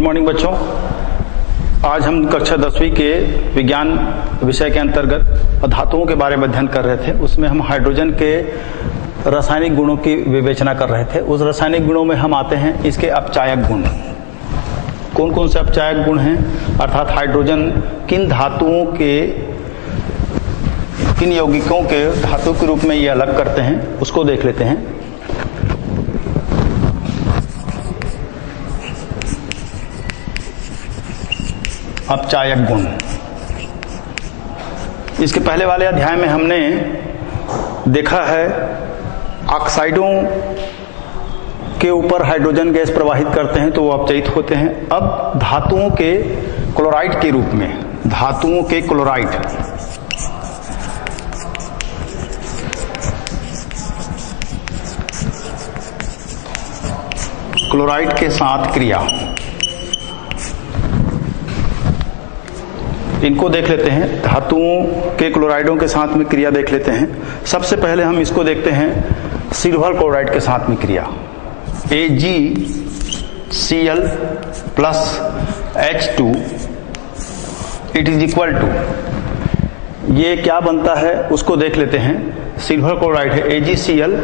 Good morning बच्चों। आज हम कक्षा 10वीं के विज्ञान विषय के अंतर्गत धातुओं के बारे में अध्ययन कर रहे थे। उसमें हम हाइड्रोजन के रासायनिक गुणों की विवेचना कर रहे थे। उस रासायनिक गुणों में हम आते हैं इसके अपचायक गुण। कौन कौन से अपचायक गुण हैं, अर्थात हाइड्रोजन किन धातुओं के, किन यौगिकों के धातु के रूप में ये अलग करते हैं, उसको देख लेते हैं। अपचायक गुण। इसके पहले वाले अध्याय में हमने देखा है ऑक्साइडों के ऊपर हाइड्रोजन गैस प्रवाहित करते हैं तो वो अपचयित होते हैं। अब धातुओं के क्लोराइड के रूप में, धातुओं के क्लोराइड के साथ क्रिया, इनको देख लेते हैं। धातुओं के क्लोराइडों के साथ में क्रिया देख लेते हैं। सबसे पहले हम इसको देखते हैं सिल्वर क्लोराइड के साथ में क्रिया। AgCl plus H2 it is equal to, ये क्या बनता है उसको देख लेते हैं। सिल्वर क्लोराइड है AgCl,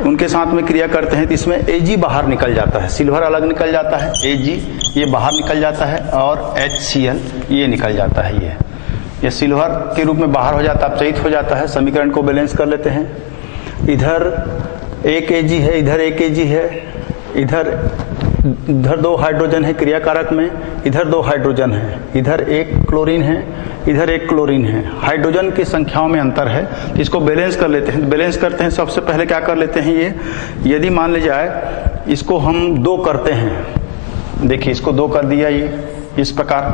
उनके साथ में क्रिया करते हैं तो इसमें Ag बाहर निकल जाता है, सिल्वर अलग निकल जाता है, Ag ये बाहर निकल जाता है और HCl ये निकल जाता है। ये सिल्वर के रूप में बाहर हो जाता है, अपचयित हो जाता है। समीकरण को बैलेंस कर लेते हैं। इधर एक Ag है, इधर एक Ag है, इधर दो हाइड्रोजन है क्रियाकारक में, इधर दो हाइड्रोजन है, इधर एक क्लोरीन है, इधर एक क्लोरीन है। हाइड्रोजन की संख्याओं में अंतर है, इसको बैलेंस कर लेते हैं। बैलेंस करते हैं, सबसे पहले क्या कर लेते हैं, ये यदि मान ले जाए इसको हम 2 करते हैं, देखिए इसको 2 कर दिया, ये इस प्रकार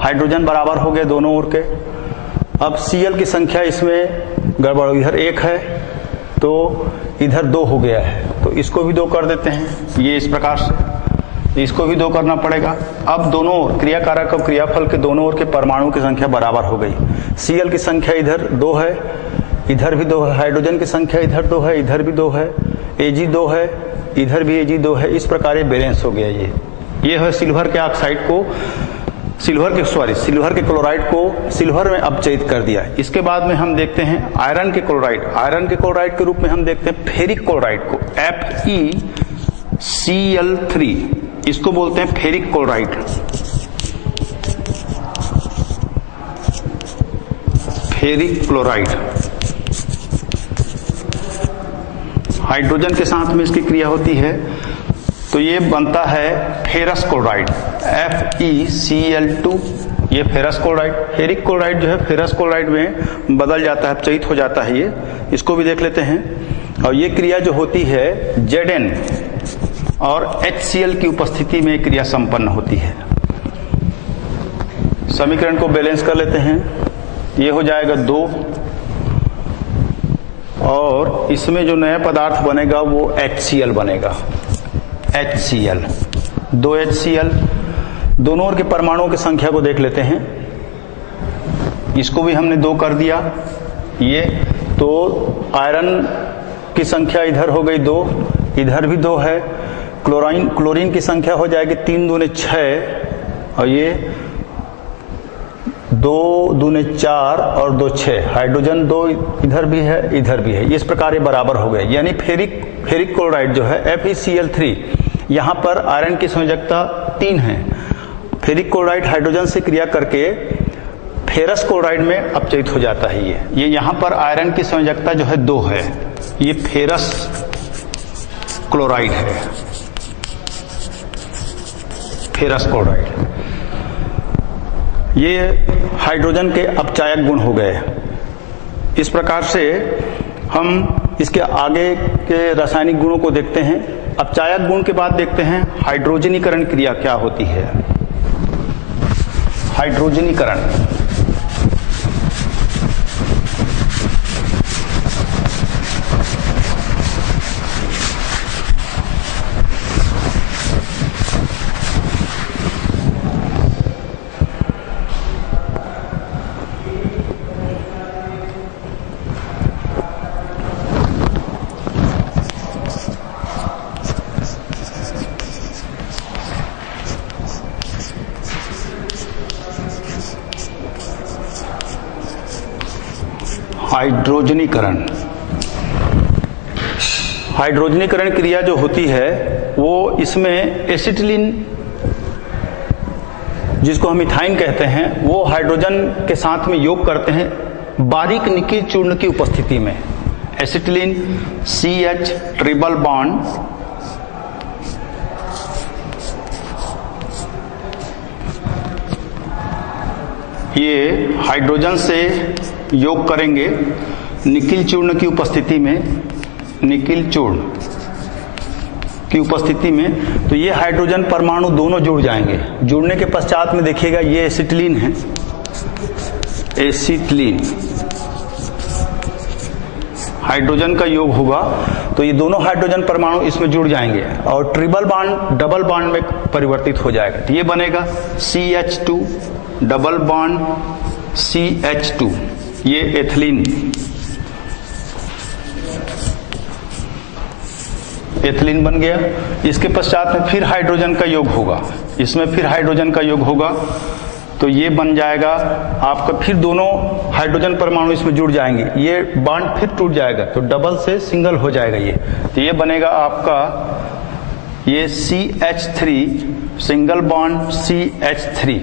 हाइड्रोजन बराबर हो गए दोनों ओर के। अब Cl की संख्या इसमें गड़बड़, इधर 1 है तो इधर 2 हो गया है, तो इसको भी 2 कर देते हैं, ये इस प्रकार से। इसको भी 2 करना पड़ेगा। अब दोनों ओर क्रियाकारक और क्रियाफल के दोनों ओर के परमाणु की संख्या बराबर हो गई। Cl की संख्या इधर 2 है, इधर भी 2 है, हाइड्रोजन की संख्या इधर 2 है, इधर भी 2 है, Ag 2 है, इधर भी Ag 2 है। इस प्रकार ये बैलेंस हो गया। ये है सिल्वर के ऑक्साइड को, सिल्वर के क्लोराइड को सिल्वर में अपचयित कर दिया। इसके बाद में हम देखते हैं आयरन के क्लोराइड। आयरन के क्लोराइड के रूप में हम देखते हैं फेरिक क्लोराइड को, FeCl3, इसको बोलते हैं ferric chloride. Ferric chloride hydrogen के साथ में इसकी क्रिया होती है तो ये बनता है फेरस क्लोराइड, FeCl2, ये फेरस क्लोराइड। फेरिक क्लोराइड जो है फेरस क्लोराइड में बदल जाता है, अपचयित हो जाता है। ये इसको भी देख लेते हैं। और ये क्रिया जो होती है Zn और HCl की उपस्थिति में क्रिया संपन्न होती है। समीकरण को बैलेंस कर लेते हैं। ये हो जाएगा 2 और इसमें जो नया पदार्थ बनेगा वो HCl बनेगा, HCl, 2 HCl। दोनों ओर के परमाणुओं की संख्या को देख लेते हैं। इसको भी हमने 2 कर दिया। ये तो आयरन की संख्या इधर हो गई 2, इधर भी 2 है। क्लोरीन की संख्या हो जाएगी 3 दूने 6 और ये 2 दूने 4 और 2 6। हाइड्रोजन 2 इधर भी है, इधर भी है। इस प्रकार ये बराबर हो गए। यानी फेरिक क्लोराइड जो है FeCl3, यहाँ पर आयरन की संयोजकता 3 है। फेरिक क्लोराइड हाइड्रोजन से क्रिया करके फेरस क्लोराइड में अपचयित हो जाता है। ये यहाँ पर आयरन की संयोजकता जो है 2 है, ये फेरस क्लोराइड है, फेरस क्लोराइड। ये हाइड्रोजन के अपचायक गुण हो गए। इस प्रकार से हम इसके आगे के रासायनिक गुणों को देखते हैं। अपचायक गुण के बाद देखते हैं हाइड्रोजनीकरण क्रिया क्या होती है। हाइड्रोजनीकरण, हाइड्रोजनीकरण। हाइड्रोजनीकरण क्रिया जो होती है वो इसमें एसिटिलीन, जिसको हम इथाइन कहते हैं, वो हाइड्रोजन के साथ में योग करते हैं बारीक निकिल चूर्ण की उपस्थिति में। एसिटिलीन CH ट्रिपल बॉन्ड ये हाइड्रोजन से योग करेंगे निकिल चूर्ण की उपस्थिति में, निकिल चूर्ण की उपस्थिति में, तो ये हाइड्रोजन परमाणु दोनों जुड़ जाएंगे। जुड़ने के पश्चात में देखिएगा ये एसिटिलीन है, एसिटिलीन हाइड्रोजन का योग होगा तो ये दोनों हाइड्रोजन परमाणु इसमें जुड़ जाएंगे और ट्रिपल बॉन्ड डबल बॉन्ड में परिवर्तित हो जाएगा। तो ये बनेगा CH2 डबल बॉन्ड CH2, ये एथिलीन, एथिलीन बन गया। इसके पश्चात में फिर हाइड्रोजन का योग होगा, इसमें फिर हाइड्रोजन का योग होगा तो ये बन जाएगा आपका, फिर दोनों हाइड्रोजन परमाणु इसमें जुड़ जाएंगे, ये बॉन्ड फिर टूट जाएगा तो डबल से सिंगल हो जाएगा ये। तो ये बनेगा आपका ये CH3 सिंगल बॉन्ड CH3,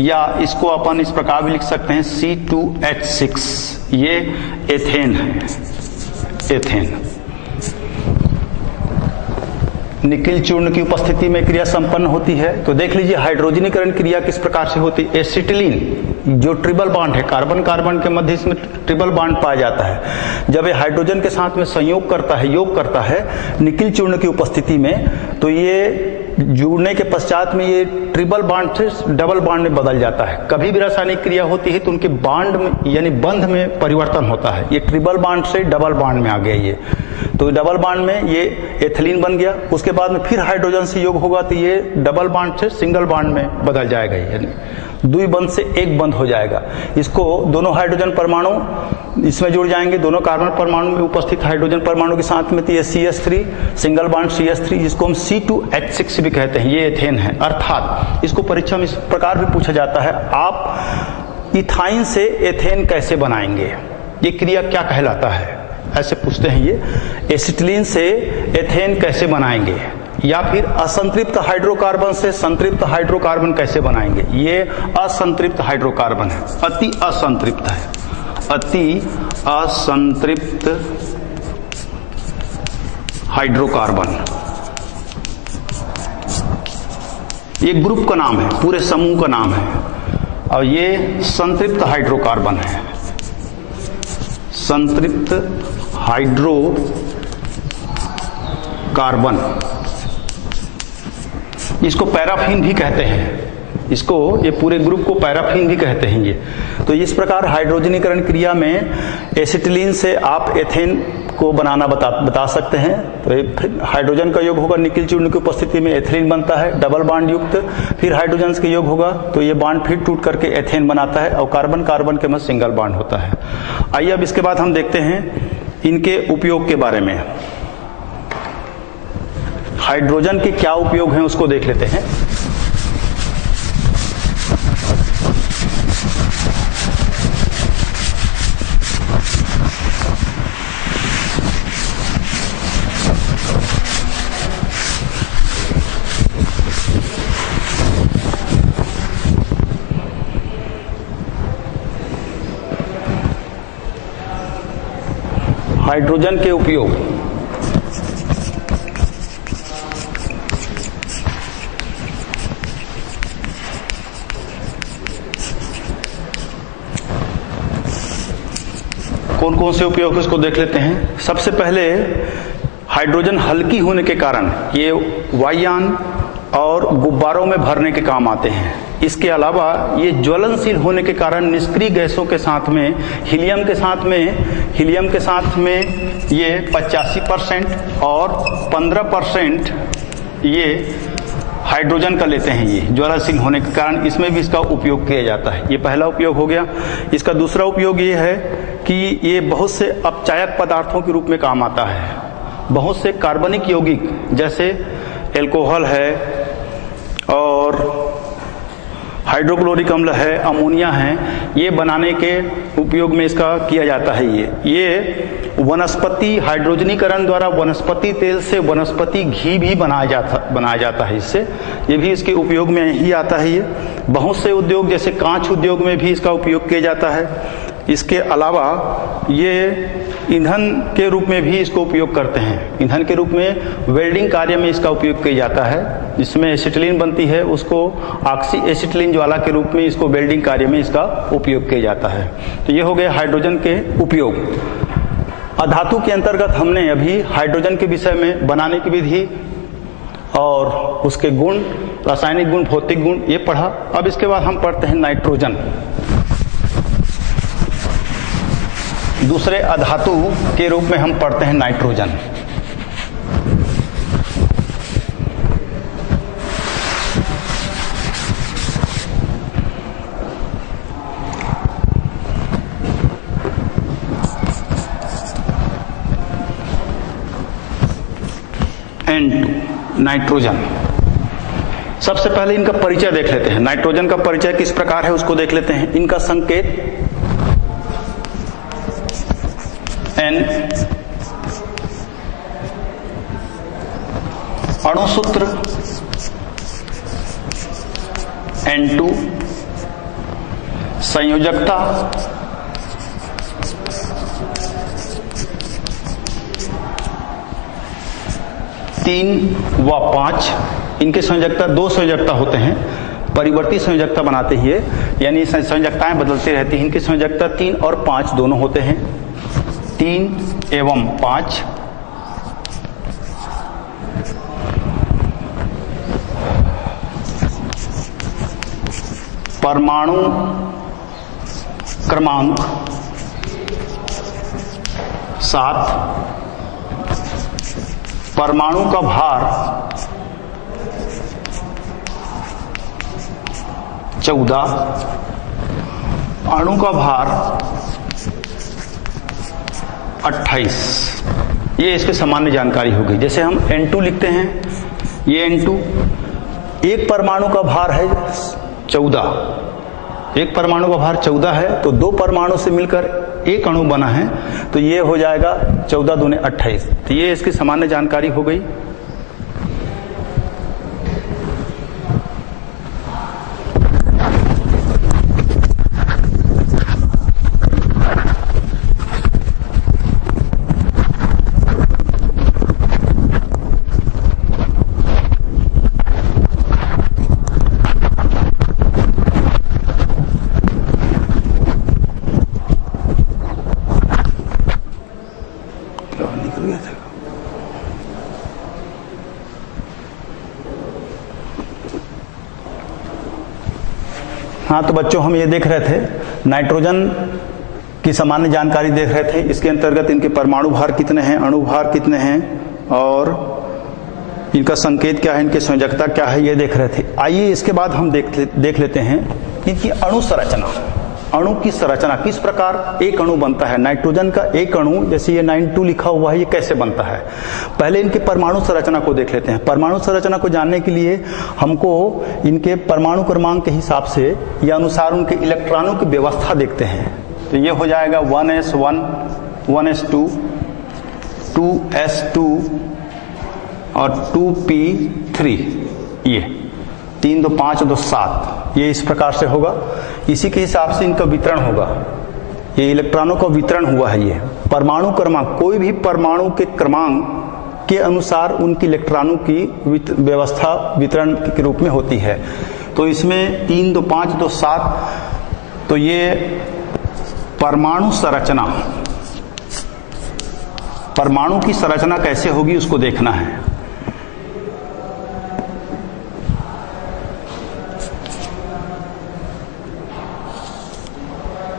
या इसको अपन इस प्रकार भी लिख सकते हैं C2H6, ये एथेन है, एथेन। निकिल चूर्ण की उपस्थिति में क्रिया संपन्न होती है। तो देख लीजिए हाइड्रोजनीकरण क्रिया किस प्रकार से होती है। एसिटिलीन जो ट्रिपल बॉन्ड है, कार्बन कार्बन के मध्य इसमें ट्रिपल बॉन्ड पाया जाता है। जब ये हाइड्रोजन के साथ में संयोग करता है, योग करता है निकिल चूर्ण की उपस्थिति में, तो ये जुड़ने के पश्चात में ये ट्रिपल बॉन्ड से डबल बॉन्ड में बदल जाता है। कभी भी रासायनिक क्रिया होती है तो उनके बॉन्ड में यानी बंध में परिवर्तन होता है। ये ट्रिपल बॉन्ड से डबल बॉन्ड में आ गया ये, तो डबल बॉन्ड में ये एथिलीन बन गया। उसके बाद में फिर हाइड्रोजन से योग होगा तो ये डबल बॉन्ड से सिंगल बॉन्ड में बदल जाएगा, यानी दुई बंध से एक बंध हो जाएगा। इसको दोनों हाइड्रोजन परमाणु इसमें जुड़ जाएंगे, दोनों कार्बन परमाणु में उपस्थित हाइड्रोजन परमाणु के साथ में, तो ये CH3 सिंगल बॉन्ड CH3, जिसको हम C2H6 भी कहते हैं, ये एथेन है। अर्थात इसको परीक्षा में इस प्रकार भी पूछा जाता है, आप इथाइन से एथेन कैसे बनाएंगे, ये क्रिया क्या कहलाता है, ऐसे पूछते हैं। ये एसिटिलीन से एथेन कैसे बनाएंगे, या फिर असंतृप्त हाइड्रोकार्बन से संतृप्त हाइड्रोकार्बन कैसे बनाएंगे। ये असंतृप्त हाइड्रोकार्बन है, अति असंतृप्त है, अति असंतृप्त हाइड्रोकार्बन। ये ग्रुप का नाम है, पूरे समूह का नाम है। और ये संतृप्त हाइड्रोकार्बन है, संतृप्त हाइड्रोकार्बन। इसको पैराफिन भी कहते हैं, इसको, ये पूरे ग्रुप को पैराफिन भी कहते हैं ये। तो इस प्रकार हाइड्रोजनीकरण क्रिया में एसिटिलीन से आप एथेन को बनाना बता सकते हैं। तो हाइड्रोजन का योग होगा निकिल चूर्ण की उपस्थिति में, एथिलीन बनता है डबल बॉन्ड युक्त, फिर हाइड्रोजन के योग होगा तो ये बॉन्ड फिर टूट करके एथेन बनाता है और कार्बन कार्बन के मध्य सिंगल बॉन्ड होता है। आइए अब इसके बाद हम देखते हैं इनके उपयोग के बारे में। हाइड्रोजन के क्या उपयोग हैं उसको देख लेते हैं। हाइड्रोजन के उपयोग, कौन कौन से उपयोग है उसको देख लेते हैं। सबसे पहले हाइड्रोजन हल्की होने के कारण ये वायुयान और गुब्बारों में भरने के काम आते हैं। इसके अलावा ये ज्वलनशील होने के कारण निष्क्रिय गैसों के साथ में हीलियम के साथ में ये 85% और 15% ये हाइड्रोजन का लेते हैं। ये ज्वलनशील होने के कारण इसमें भी इसका उपयोग किया जाता है। ये पहला उपयोग हो गया। इसका दूसरा उपयोग ये है कि ये बहुत से अपचायक पदार्थों के रूप में काम आता है। बहुत से कार्बनिक यौगिक जैसे एल्कोहल है और हाइड्रोक्लोरिक अम्ल है, अमोनिया है, ये बनाने के उपयोग में इसका किया जाता है। ये वनस्पति हाइड्रोजनीकरण द्वारा वनस्पति तेल से वनस्पति घी भी बनाया जाता है इससे, ये भी इसके उपयोग में ही आता है। ये बहुत से उद्योग जैसे कांच उद्योग में भी इसका उपयोग किया जाता है। इसके अलावा ये ईंधन के रूप में भी इसको उपयोग करते हैं। ईंधन के रूप में वेल्डिंग कार्य में इसका उपयोग किया जाता है। जिसमें एसिटिलीन बनती है उसको ऑक्सी एसिटिलीन ज्वाला के रूप में इसको वेल्डिंग कार्य में इसका उपयोग किया जाता है। तो ये हो गए हाइड्रोजन के उपयोग। अधातु के अंतर्गत हमने अभी हाइड्रोजन के विषय में बनाने की विधि और उसके गुण, रासायनिक गुण, भौतिक गुण ये पढ़ा। अब इसके बाद हम पढ़ते हैं नाइट्रोजन। दूसरे अधातु के रूप में हम पढ़ते हैं नाइट्रोजन। N2 nitrogen. सबसे पहले इनका परिचय देख लेते हैं। नाइट्रोजन का परिचय किस प्रकार है उसको देख लेते हैं। इनका संकेत N, अणुसूत्र N2, संयोजकता तीन व 5। इनके संयोजकता, दो संयोजकता होते हैं, परिवर्ती संयोजकता बनाते ही है, यानी संयोजकताएं बदलती रहती हैं। इनकी संयोजकता 3 और 5 दोनों होते हैं। 3 एवं 5। परमाणु क्रमांक 7। परमाणु का भार 14। अणु का भार 28। ये इसके सामान्य जानकारी हो गई। जैसे हम N2 लिखते हैं, ये N2, एक परमाणु का भार है 14। एक परमाणु का भार 14 है, तो दो परमाणु से मिलकर एक अणु बना है, तो ये हो जाएगा 14 दूने 28। तो ये इसकी सामान्य जानकारी हो गई। हाँ, तो बच्चों हम ये देख रहे थे नाइट्रोजन की सामान्य जानकारी देख रहे थे। इसके अंतर्गत इनके परमाणु भार कितने हैं, अणु भार कितने हैं और इनका संकेत क्या है, इनकी संयोजकता क्या है, ये देख रहे थे। आइए इसके बाद हम देख लेते हैं इनकी अणु संरचना। अणु की संरचना किस प्रकार एक अणु बनता है। नाइट्रोजन का एक अणु, जैसे ये 9 लिखा हुआ है, ये कैसे बनता है। पहले इनके परमाणु संरचना को देख लेते हैं। परमाणु संरचना को जानने के लिए हमको इनके परमाणु क्रमांक के हिसाब से या अनुसार उनके इलेक्ट्रॉनों की व्यवस्था देखते हैं। तो ये हो जाएगा 1s1, 1s2, 2s2 और 2p3। ये 3 2 5 2 7, ये इस प्रकार से होगा। इसी के हिसाब से इनका वितरण होगा। ये इलेक्ट्रॉनों का वितरण हुआ है। ये परमाणु क्रमांक, कोई भी परमाणु के क्रमांक के अनुसार उनकी इलेक्ट्रॉनों की व्यवस्था वितरण के रूप में होती है। तो इसमें 3 2 5 2 7, तो ये परमाणु संरचना, परमाणु की संरचना कैसे होगी उसको देखना है।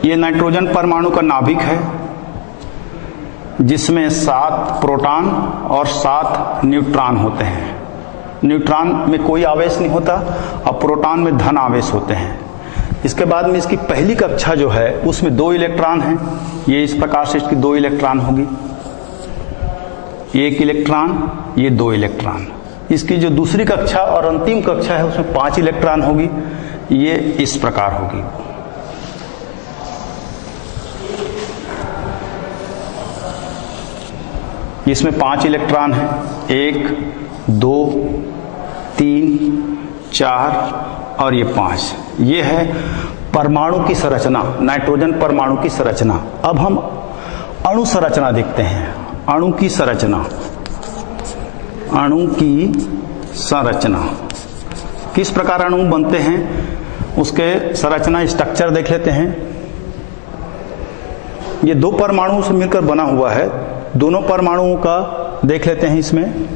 ये नाइट्रोजन परमाणु का नाभिक है जिसमें 7 प्रोटॉन और 7 न्यूट्रॉन होते हैं। न्यूट्रॉन में कोई आवेश नहीं होता और प्रोटॉन में धन आवेश होते हैं। इसके बाद में इसकी पहली कक्षा जो है उसमें 2 इलेक्ट्रॉन हैं। ये इस प्रकार से इसकी 2 इलेक्ट्रॉन होगी, 1 इलेक्ट्रॉन, ये 2 इलेक्ट्रॉन। इसकी जो दूसरी कक्षा और अंतिम कक्षा है उसमें 5 इलेक्ट्रॉन होगी। ये इस प्रकार होगी। इसमें 5 इलेक्ट्रॉन हैं, 1 2 3 4 और ये 5। ये है परमाणु की संरचना, नाइट्रोजन परमाणु की संरचना। अब हम अणु संरचना देखते हैं। अणु की संरचना, अणु की संरचना किस प्रकार अणु बनते हैं, उसके संरचना स्ट्रक्चर देख लेते हैं। ये 2 परमाणुओं से मिलकर बना हुआ है। दोनों परमाणुओं का देख लेते हैं। इसमें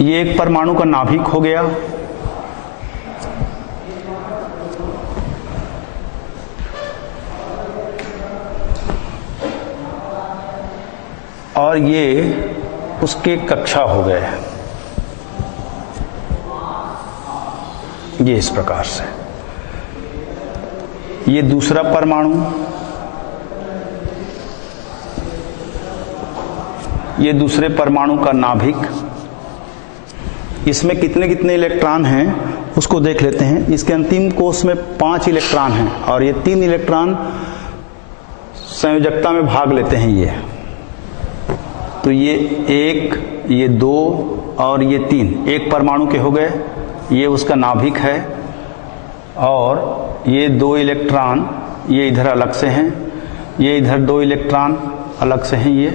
ये एक परमाणु का नाभिक हो गया, और ये उसके कक्षा हो गए, ये इस प्रकार से। ये दूसरा परमाणु, ये दूसरे परमाणु का नाभिक। इसमें कितने कितने इलेक्ट्रॉन हैं उसको देख लेते हैं। इसके अंतिम कोष में 5 इलेक्ट्रॉन हैं और ये 3 इलेक्ट्रॉन संयोजकता में भाग लेते हैं। ये तो ये 1, ये 2 और ये 3 एक परमाणु के हो गए। ये उसका नाभिक है और ये 2 इलेक्ट्रॉन ये इधर अलग से हैं, ये इधर 2 इलेक्ट्रॉन अलग से हैं। ये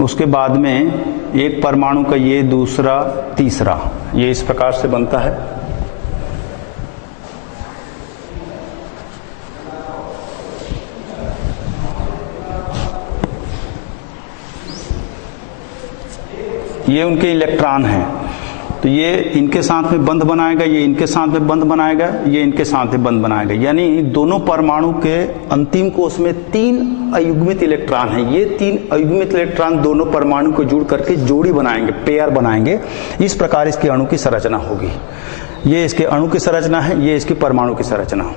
उसके बाद में एक परमाणु का ये दूसरा तीसरा, ये इस प्रकार से बनता है। ये उनके इलेक्ट्रॉन हैं। तो ये इनके साथ में बंध बनाएगा, ये इनके साथ में बंध बनाएगा, ये इनके साथ में बंध बनाएगा। यानी दोनों परमाणु के अंतिम कोष में 3 अयुग्मित इलेक्ट्रॉन हैं। ये 3 अयुग्मित इलेक्ट्रॉन दोनों परमाणु को जुड़ करके जोड़ी बनाएंगे, पेयर बनाएंगे। इस प्रकार इसके अणु की संरचना होगी। ये इसके अणु की संरचना है, ये इसकी परमाणु की संरचना।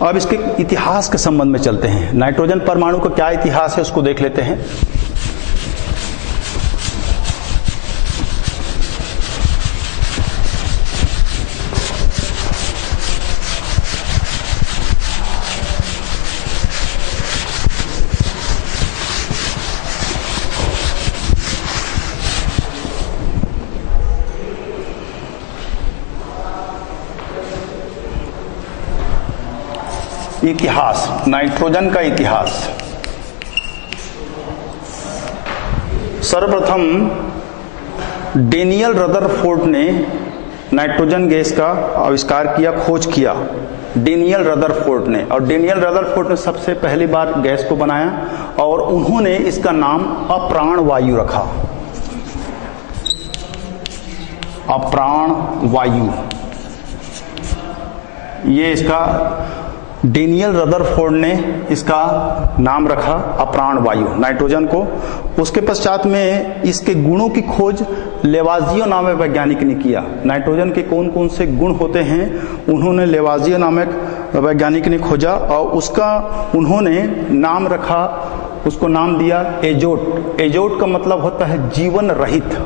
अब इसके इतिहास के संबंध में चलते हैं। नाइट्रोजन परमाणु का क्या इतिहास है उसको देख लेते हैं। इतिहास, नाइट्रोजन का इतिहास। सर्वप्रथम डेनियल रदरफोर्ड ने नाइट्रोजन गैस का आविष्कार किया, खोज किया डेनियल रदरफोर्ड ने। और डेनियल रदरफोर्ड ने सबसे पहली बार गैस को बनाया और उन्होंने इसका नाम अप्राण वायु रखा। अप्राण वायु, ये इसका डेनियल रदरफोर्ड ने इसका नाम रखा, अप्राण वायु, नाइट्रोजन को। उसके पश्चात में इसके गुणों की खोज लेवाजियो नामक वैज्ञानिक ने किया। नाइट्रोजन के कौन कौन से गुण होते हैं उन्होंने लेवाजियो नामक वैज्ञानिक ने खोजा और उसका उन्होंने नाम रखा, उसको नाम दिया एजोट। एजोट का मतलब होता है जीवन रहित,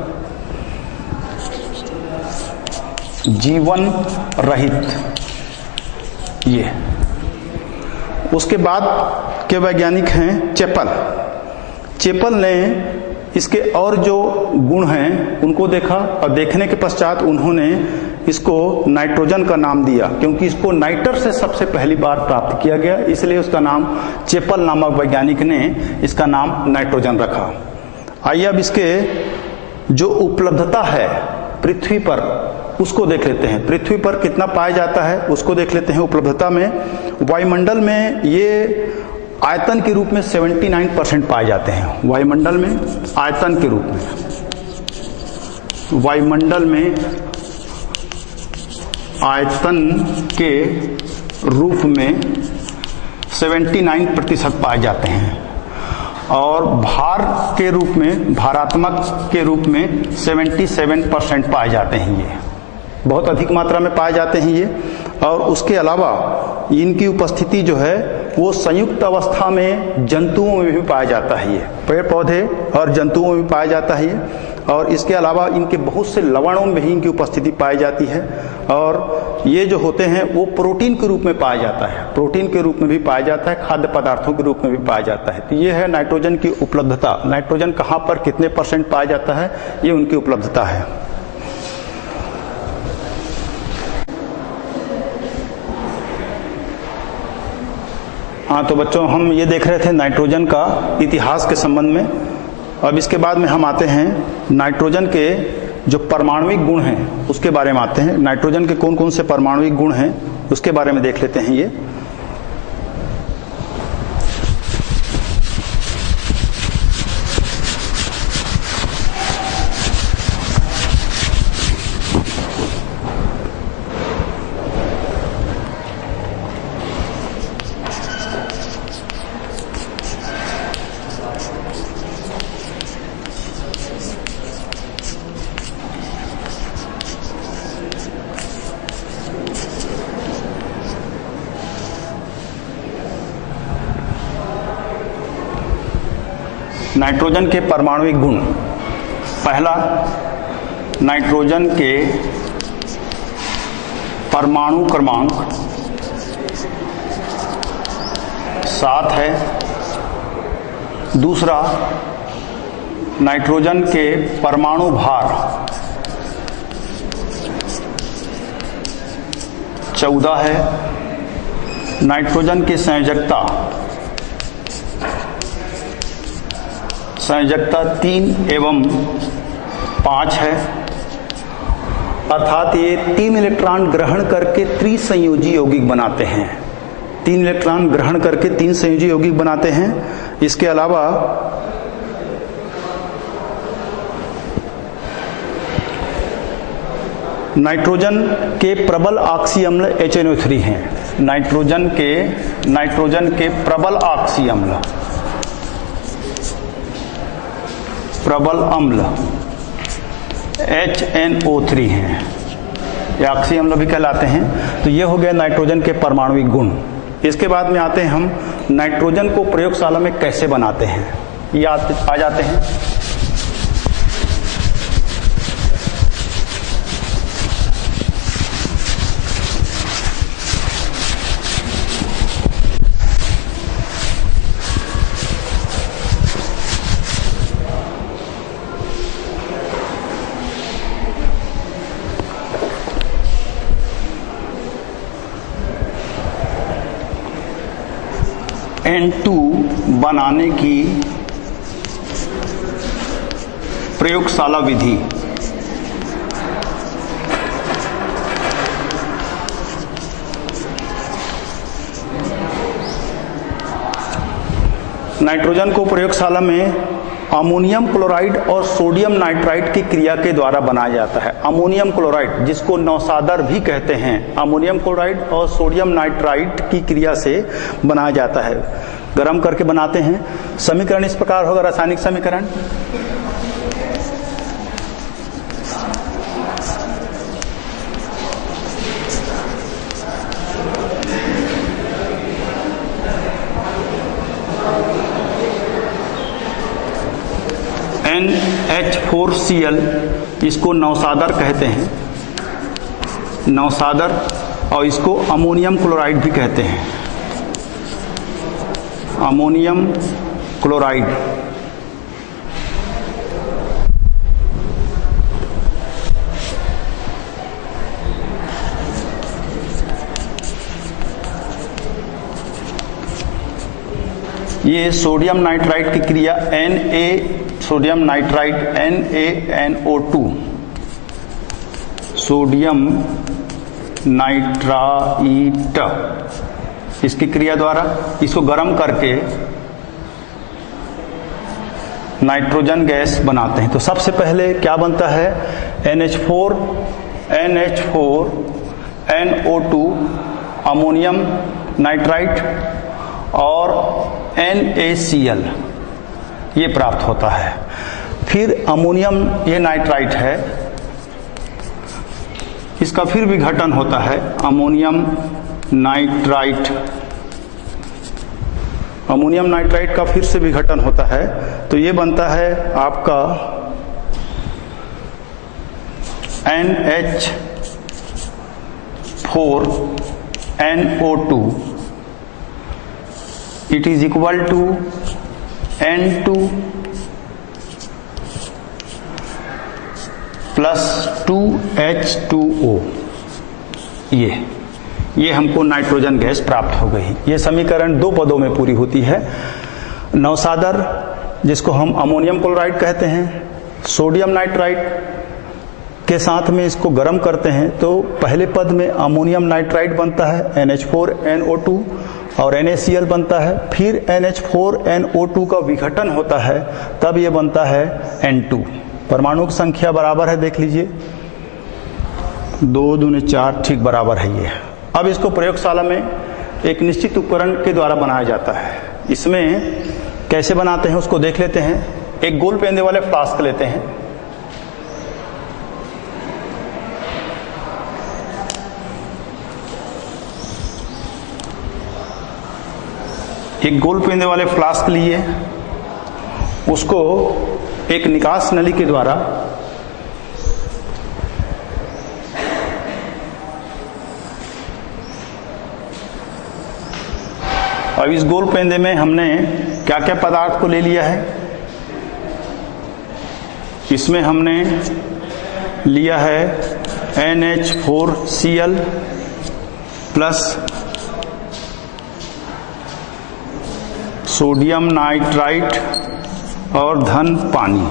जीवन रहित। ये उसके बाद के वैज्ञानिक हैं चेपल। चेपल ने इसके और जो गुण हैं उनको देखा और देखने के पश्चात उन्होंने इसको नाइट्रोजन का नाम दिया, क्योंकि इसको नाइटर से सबसे पहली बार प्राप्त किया गया, इसलिए उसका नाम चेपल नामक वैज्ञानिक ने इसका नाम नाइट्रोजन रखा। आइए अब इसके जो उपलब्धता है पृथ्वी पर उसको देख लेते हैं। पृथ्वी पर कितना पाया जाता है उसको देख लेते हैं। उपलब्धता में वायुमंडल में ये आयतन के रूप में 79% पाए जाते हैं। वायुमंडल में आयतन के रूप में, वायुमंडल में आयतन के रूप में 79% पाए जाते हैं और भार के रूप में, भारात्मक के रूप में 77% पाए जाते हैं। ये बहुत अधिक मात्रा में पाए जाते हैं ये। और उसके अलावा इनकी उपस्थिति जो है वो संयुक्त अवस्था में जंतुओं में भी पाया जाता है। ये पेड़ पौधे और जंतुओं में भी पाया जाता है ये, और इसके अलावा इनके बहुत से लवणों में भी इनकी उपस्थिति पाई जाती है। और ये जो होते हैं वो प्रोटीन के रूप में पाया जाता है, प्रोटीन के रूप में भी पाया जाता है, खाद्य पदार्थों के रूप में भी पाया जाता है। तो ये है नाइट्रोजन की उपलब्धता। नाइट्रोजन कहाँ पर कितने % पाया जाता है, ये उनकी उपलब्धता है। हाँ, तो बच्चों हम ये देख रहे थे नाइट्रोजन का इतिहास के संबंध में। अब इसके बाद में हम आते हैं नाइट्रोजन के जो परमाणुविक गुण हैं उसके बारे में आते हैं। नाइट्रोजन के कौन कौन से परमाणुविक गुण हैं उसके बारे में देख लेते हैं। ये नाइट्रोजन के परमाणुविक गुण। पहला, नाइट्रोजन के परमाणु क्रमांक 7 है। दूसरा, नाइट्रोजन के परमाणु भार 14 है। नाइट्रोजन की संयोजकता 3 एवं 5 है, अर्थात ये 3 इलेक्ट्रॉन ग्रहण करके त्रिसंयोजी यौगिक बनाते हैं। 3 इलेक्ट्रॉन ग्रहण करके 3 संयोजी यौगिक बनाते हैं। इसके अलावा नाइट्रोजन के प्रबल ऑक्सी अम्ल HNO3 हैं। नाइट्रोजन के प्रबल ऑक्सी अम्ल, प्रबल अम्ल HNO3 हैं, ये ऑक्सी अम्ल भी कहलाते हैं। तो ये हो गया नाइट्रोजन के परमाणुविक गुण। इसके बाद में आते हैं हम नाइट्रोजन को प्रयोगशाला में कैसे बनाते हैं, ये आ जाते हैं। N2 बनाने की प्रयोगशाला विधि। नाइट्रोजन को प्रयोगशाला में अमोनियम क्लोराइड और सोडियम नाइट्राइट की क्रिया के द्वारा बनाया जाता है। अमोनियम क्लोराइड जिसको नौसादर भी कहते हैं, अमोनियम क्लोराइड और सोडियम नाइट्राइट की क्रिया से बनाया जाता है। गर्म करके बनाते हैं। समीकरण इस प्रकार होगा, रासायनिक समीकरण NH4Cl, इसको नौसादर कहते हैं, नौसादर, और इसको अमोनियम क्लोराइड भी कहते हैं, अमोनियम क्लोराइड। ये सोडियम नाइट्राइट की क्रिया sodium nitrite NaNO2, sodium nitrite, इसकी क्रिया द्वारा इसको गर्म करके नाइट्रोजन गैस बनाते हैं। तो सबसे पहले क्या बनता है, NH4NO2 अमोनियम नाइट्राइट और NaCl, ये प्राप्त होता है। फिर अमोनियम, ये नाइट्राइट है, इसका फिर विघटन होता है अमोनियम नाइट्राइट। अमोनियम नाइट्राइट का फिर से विघटन होता है, तो ये बनता है आपका NH4NO2, it is equal to N2 plus 2H2O। ये हमको नाइट्रोजन गैस प्राप्त हो गई। ये समीकरण 2 पदों में पूरी होती है। नौसादर, जिसको हम अमोनियम क्लोराइड कहते हैं, सोडियम नाइट्राइट के साथ में इसको गर्म करते हैं तो पहले पद में अमोनियम नाइट्राइट बनता है NH4NO2 और NaCl बनता है, फिर NH4NO2 का विघटन होता है, तब ये बनता है N2। परमाणु की संख्या बराबर है, देख लीजिए 2 दूनी 4, ठीक बराबर है ये। अब इसको प्रयोगशाला में एक निश्चित उपकरण के द्वारा बनाया जाता है। इसमें कैसे बनाते हैं उसको देख लेते हैं। एक गोल पेंदे वाले फ्लास्क लेते हैं, एक गोल पेंदे वाले फ्लास्क लिए, उसको एक निकास नली के द्वारा अब इस गोल पेंदे में हमने क्या क्या पदार्थ को ले लिया है। इसमें हमने लिया है NH4Cl प्लस सोडियम नाइट्राइट और धन पानी,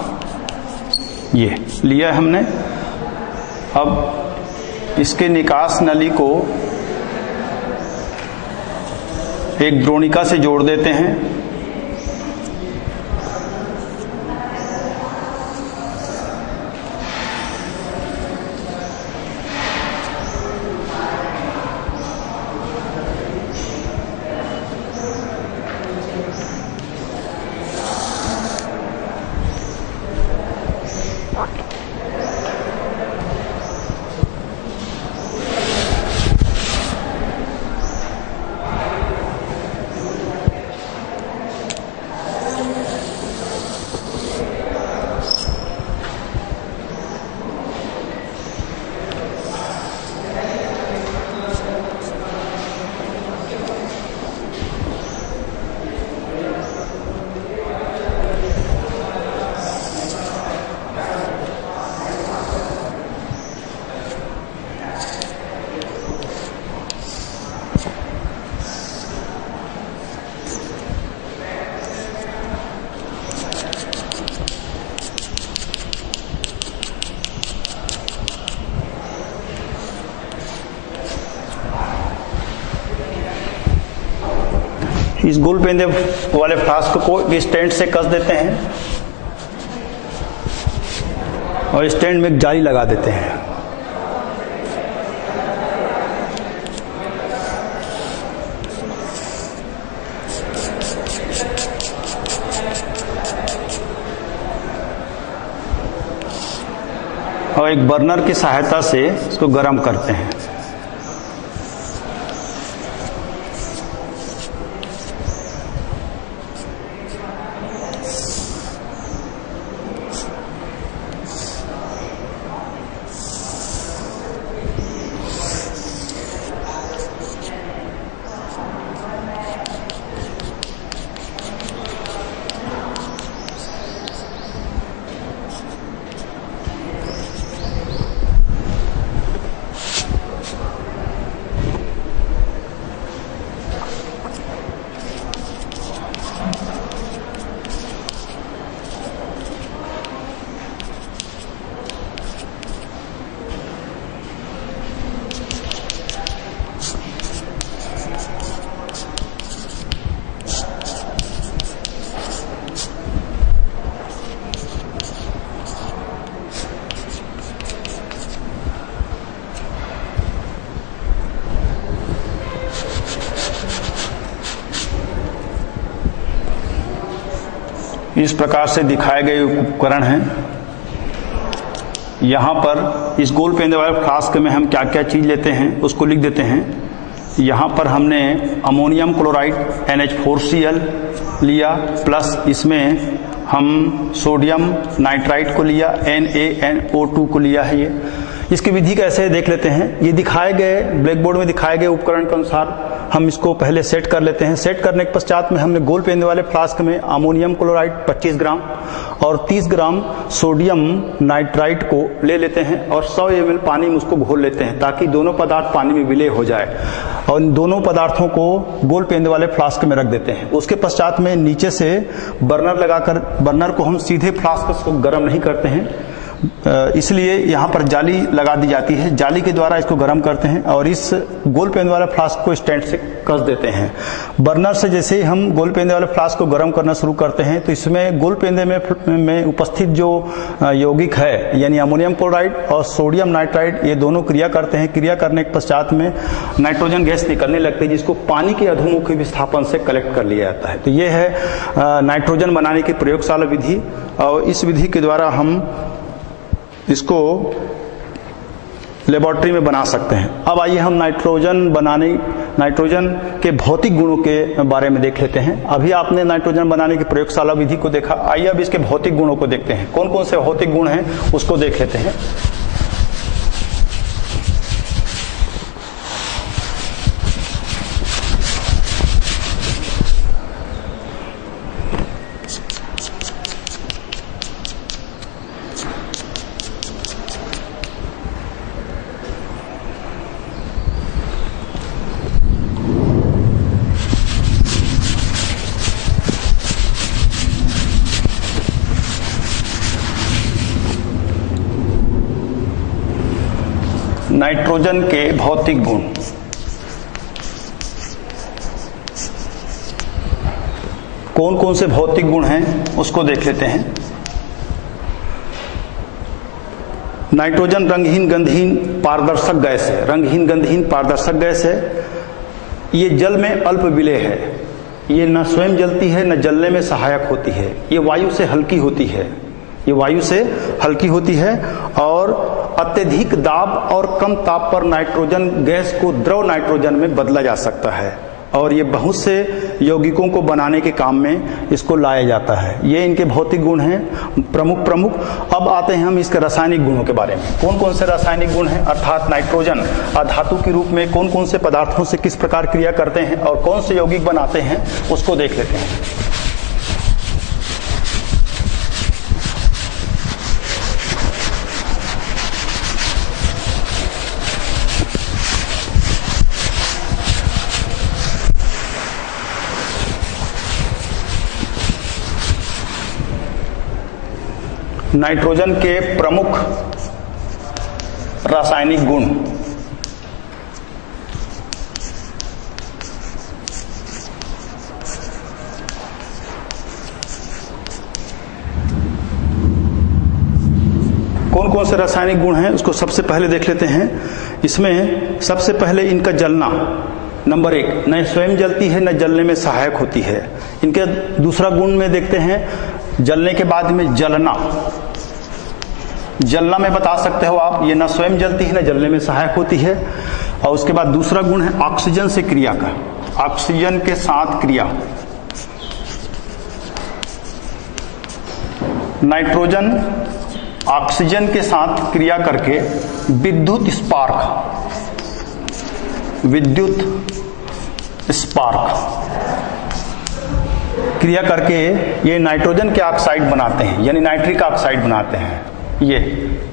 ये लिया हमने। अब इसके निकास नली को एक द्रोणिका से जोड़ देते हैं। इस गोल पेंदे वाले फ्लास्क को स्टैंड से कस देते हैं और स्टैंड में एक जाली लगा देते हैं। और एक बर्नर की सहायता से इसको गर्म करते हैं। इस प्रकार से दिखाए गए उपकरण हैं। यहाँ पर इस गोल पेंदे वाले फ्लास्क में हम क्या क्या चीज़ लेते हैं उसको लिख देते हैं। यहाँ पर हमने अमोनियम क्लोराइड NH4Cl लिया, प्लस इसमें हम सोडियम नाइट्राइट को लिया, NaNO2 को लिया है। ये इसकी विधि कैसे है देख लेते हैं। ये दिखाए गए ब्लैक बोर्ड में दिखाए गए उपकरण के अनुसार हम इसको पहले सेट कर लेते हैं। सेट करने के पश्चात में हमने गोल पेंदे वाले फ्लास्क में अमोनियम क्लोराइड 25 ग्राम और 30 ग्राम सोडियम नाइट्राइट को ले लेते हैं और 100 ml पानी में उसको घोल लेते हैं ताकि दोनों पदार्थ पानी में विलय हो जाए, और इन दोनों पदार्थों को गोल पेंदे वाले फ्लास्क में रख देते हैं। उसके पश्चात में नीचे से बर्नर लगाकर, बर्नर को हम सीधे फ्लास्क को गर्म नहीं करते हैं, इसलिए यहाँ पर जाली लगा दी जाती है। जाली के द्वारा इसको गर्म करते हैं और इस गोल पेंदे वाले फ्लास्क को स्टैंड से कस देते हैं। बर्नर से जैसे ही हम गोल पेंदे वाले फ्लास्क को गर्म करना शुरू करते हैं तो इसमें गोल पेंदे में उपस्थित जो यौगिक है यानी अमोनियम क्लोराइड और सोडियम नाइट्राइट, ये दोनों क्रिया करते हैं। क्रिया करने के पश्चात में नाइट्रोजन गैस निकलने लगती है जिसको पानी के अधोमुखी विस्थापन से कलेक्ट कर लिया जाता है। तो ये है नाइट्रोजन बनाने की प्रयोगशाला विधि, और इस विधि के द्वारा हम इसको लेबोरेटरी में बना सकते हैं। अब आइए हम नाइट्रोजन के भौतिक गुणों के बारे में देख लेते हैं। अभी आपने नाइट्रोजन बनाने की प्रयोगशाला विधि को देखा, आइए अब इसके भौतिक गुणों को देखते हैं। कौन कौन से भौतिक गुण हैं उसको देख लेते हैं। नाइट्रोजन के भौतिक गुण। कौन कौन से भौतिक गुण हैं उसको देख लेते हैं। नाइट्रोजन रंगहीन गंधहीन पारदर्शक गैस है। रंगहीन गंधहीन पारदर्शक गैस है। ये जल में अल्प विलेय है। ये न स्वयं जलती है न जलने में सहायक होती है। ये वायु से हल्की होती है। ये वायु से हल्की होती है और अत्यधिक दाब और कम ताप पर नाइट्रोजन गैस को द्रव नाइट्रोजन में बदला जा सकता है, और ये बहुत से यौगिकों को बनाने के काम में इसको लाया जाता है। ये इनके भौतिक गुण हैं प्रमुख। अब आते हैं हम इसके रासायनिक गुणों के बारे में। कौन कौन से रासायनिक गुण हैं, अर्थात नाइट्रोजन अधातु के रूप में कौन कौन से पदार्थों से किस प्रकार क्रिया करते हैं और कौन से यौगिक बनाते हैं उसको देख लेते हैं। नाइट्रोजन के प्रमुख रासायनिक गुण। कौन कौन से रासायनिक गुण हैं उसको सबसे पहले देख लेते हैं। इसमें सबसे पहले इनका जलना, नंबर 1, न स्वयं जलती है न जलने में सहायक होती है। इनके दूसरा गुण में देखते हैं जलने के बाद में जलना। जलना में बता सकते हो आप, ये न स्वयं जलती है न जलने में सहायक होती है। और उसके बाद दूसरा गुण है ऑक्सीजन से क्रिया का, ऑक्सीजन के साथ क्रिया। नाइट्रोजन ऑक्सीजन के साथ क्रिया करके विद्युत स्पार्क क्रिया करके ये नाइट्रोजन के ऑक्साइड बनाते हैं, यानी नाइट्रिक ऑक्साइड बनाते हैं। ये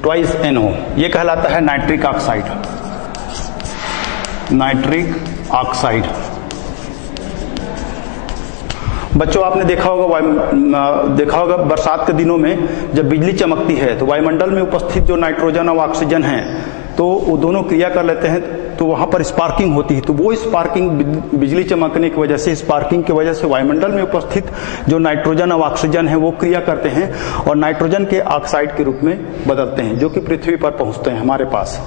2NO, ये कहलाता है नाइट्रिक ऑक्साइड। नाइट्रिक ऑक्साइड बच्चों आपने देखा होगा बरसात के दिनों में जब बिजली चमकती है तो वायुमंडल में उपस्थित जो नाइट्रोजन और ऑक्सीजन है तो वो दोनों क्रिया कर लेते हैं, तो वहां पर स्पार्किंग होती है। तो वो स्पार्किंग बिजली चमकने की वजह से, स्पार्किंग की वजह से वायुमंडल में उपस्थित जो नाइट्रोजन और ऑक्सीजन है वो क्रिया करते हैं और नाइट्रोजन के ऑक्साइड के रूप में बदलते हैं, जो कि पृथ्वी पर पहुंचते हैं हमारे पास।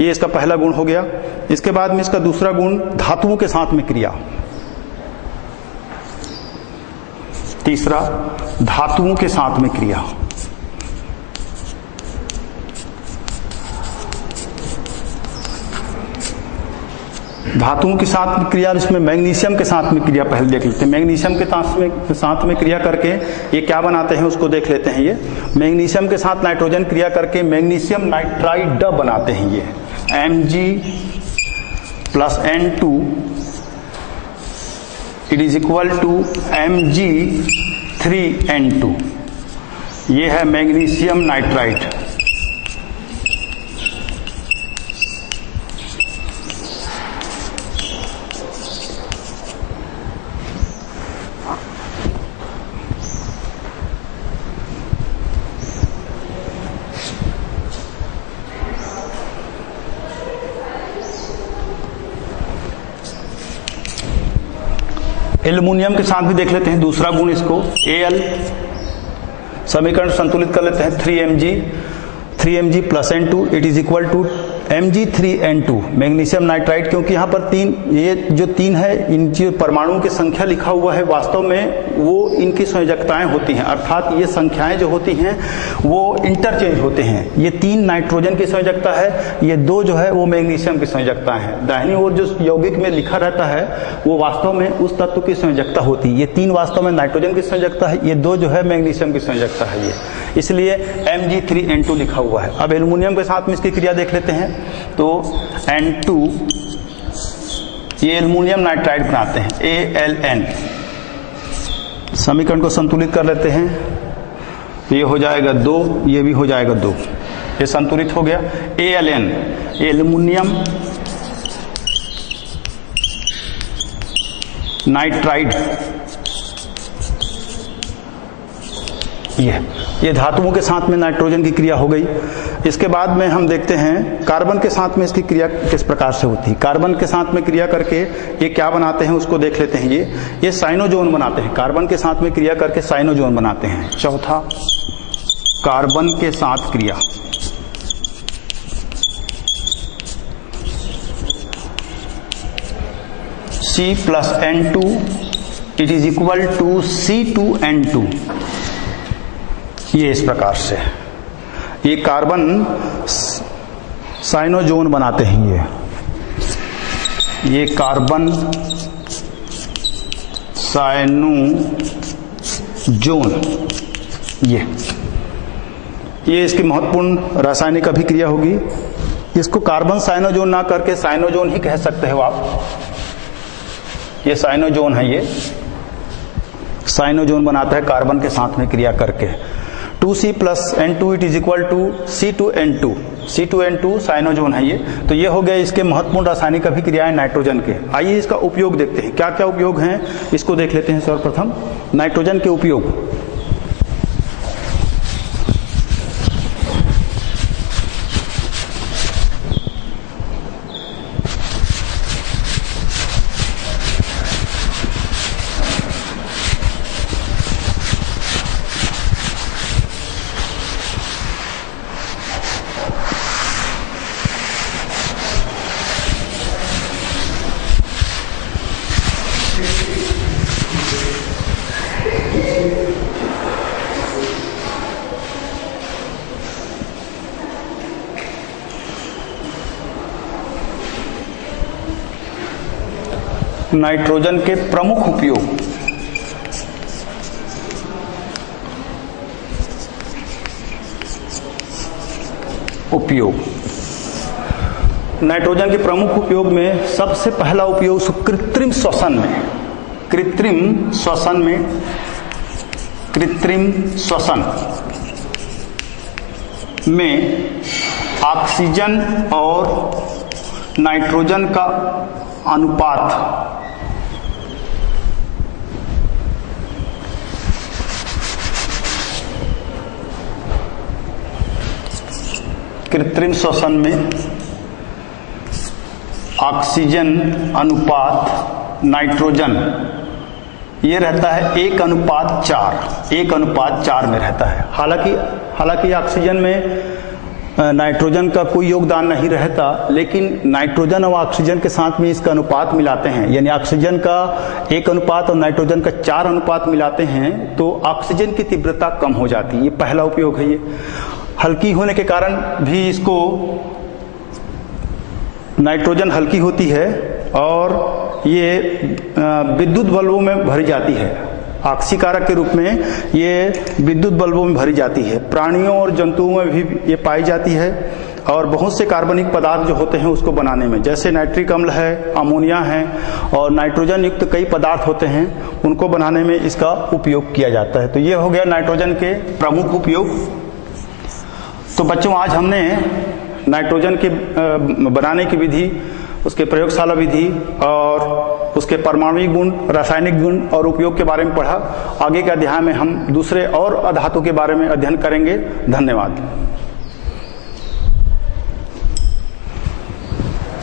ये इसका पहला गुण हो गया। इसके बाद में इसका दूसरा गुण धातुओं के साथ में क्रिया। तीसरा धातुओं के साथ में क्रिया। धातुओं के साथ में क्रिया, इसमें मैग्नीशियम के साथ में क्रिया पहले देख लेते हैं। मैग्नीशियम के साथ में क्रिया करके ये क्या बनाते हैं उसको देख लेते हैं। ये मैग्नीशियम के साथ नाइट्रोजन क्रिया करके मैग्नीशियम नाइट्राइड बनाते हैं। ये Mg+N2 it is equal to Mg3N2। ये है मैग्नीशियम नाइट्राइड। एल्युमिनियम के साथ भी देख लेते हैं दूसरा गुण इसको, Al समीकरण संतुलित कर लेते हैं। 3Mg+N2 it is equal to Mg3N2 magnesium nitride. क्योंकि यहाँ पर तीन, ये जो तीन है, इन जो परमाणुओं की संख्या लिखा हुआ है वास्तव में वो इनकी संयोजकताएं होती हैं, अर्थात ये संख्याएं जो होती हैं वो इंटरचेंज होते हैं। ये 3 नाइट्रोजन की संयोजकता है, ये 2 जो है वो मैग्नीशियम की संयोजकता है। दाहिनी ओर जो यौगिक में लिखा रहता है वो वास्तव में उस तत्व की संयोजकता होती है। ये 3 वास्तव में नाइट्रोजन की संयोजकता है, ये 2 जो है मैग्नीशियम की संयोजकता है। ये इसलिए Mg3N2 लिखा हुआ है। अब एल्युमिनियम के साथ में इसकी क्रिया देख लेते हैं। तो N2 ये एल्युमिनियम नाइट्राइड बनाते हैं, Aln। समीकरण को संतुलित कर लेते हैं। तो ये हो जाएगा 2, ये भी हो जाएगा 2, ये संतुलित हो गया। Aln एल्युमिनियम नाइट्राइड, ये धातुओं के साथ में नाइट्रोजन की क्रिया हो गई। इसके बाद में हम देखते हैं कार्बन के साथ में इसकी क्रिया किस प्रकार से होती है। कार्बन के साथ में क्रिया करके ये क्या बनाते हैं उसको देख लेते हैं। ये साइनोजोन बनाते हैं, कार्बन के साथ में क्रिया करके साइनोजोन बनाते हैं। चौथा, कार्बन के साथ क्रिया, C+N2 it is equal to C2N2। ये इस प्रकार से ये कार्बन साइनोजोन बनाते हैं। ये कार्बन साइनोजोन, ये इसकी महत्वपूर्ण रासायनिक अभिक्रिया होगी। इसको कार्बन साइनोजोन ना करके साइनोजोन ही कह सकते हो आप। ये साइनोजोन है, ये साइनोजोन बनाता है कार्बन के साथ में क्रिया करके। 2C+N2 it is equal to C2N2। C2N2 cyanogen है ये। तो ये हो गया इसके महत्वपूर्ण रासायनिक अभिक्रियाएं नाइट्रोजन के। आइए इसका उपयोग देखते हैं, क्या क्या उपयोग हैं इसको देख लेते हैं। सर्वप्रथम नाइट्रोजन के उपयोग। नाइट्रोजन के प्रमुख उपयोग। नाइट्रोजन के प्रमुख उपयोग में सबसे पहला उपयोग कृत्रिम श्वसन में। कृत्रिम श्वसन में ऑक्सीजन और नाइट्रोजन का अनुपात कृत्रिम श्वसन में ऑक्सीजन अनुपात नाइट्रोजन ये रहता है 1:4। 1:4 में रहता है। हालांकि ऑक्सीजन में नाइट्रोजन का कोई योगदान नहीं रहता, लेकिन नाइट्रोजन और ऑक्सीजन के साथ में इसका अनुपात मिलाते हैं, यानी ऑक्सीजन का 1 अनुपात और नाइट्रोजन का 4 अनुपात मिलाते हैं तो ऑक्सीजन की तीव्रता कम हो जाती है। ये पहला उपयोग है। ये हल्की होने के कारण भी इसको, नाइट्रोजन हल्की होती है और ये विद्युत बल्बों में भरी जाती है। ऑक्सीकारक के रूप में ये विद्युत बल्बों में भरी जाती है। प्राणियों और जंतुओं में भी ये पाई जाती है और बहुत से कार्बनिक पदार्थ जो होते हैं उसको बनाने में, जैसे नाइट्रिक अम्ल है, अमोनिया है और नाइट्रोजन युक्त कई पदार्थ होते हैं, उनको बनाने में इसका उपयोग किया जाता है। तो ये हो गया नाइट्रोजन के प्रमुख उपयोग। तो बच्चों, आज हमने नाइट्रोजन के बनाने की विधि, उसके प्रयोगशाला विधि और उसके परमाणुिक गुण, रासायनिक गुण और उपयोग के बारे में पढ़ा। आगे के अध्याय में हम दूसरे और अधातु के बारे में अध्ययन करेंगे। धन्यवाद।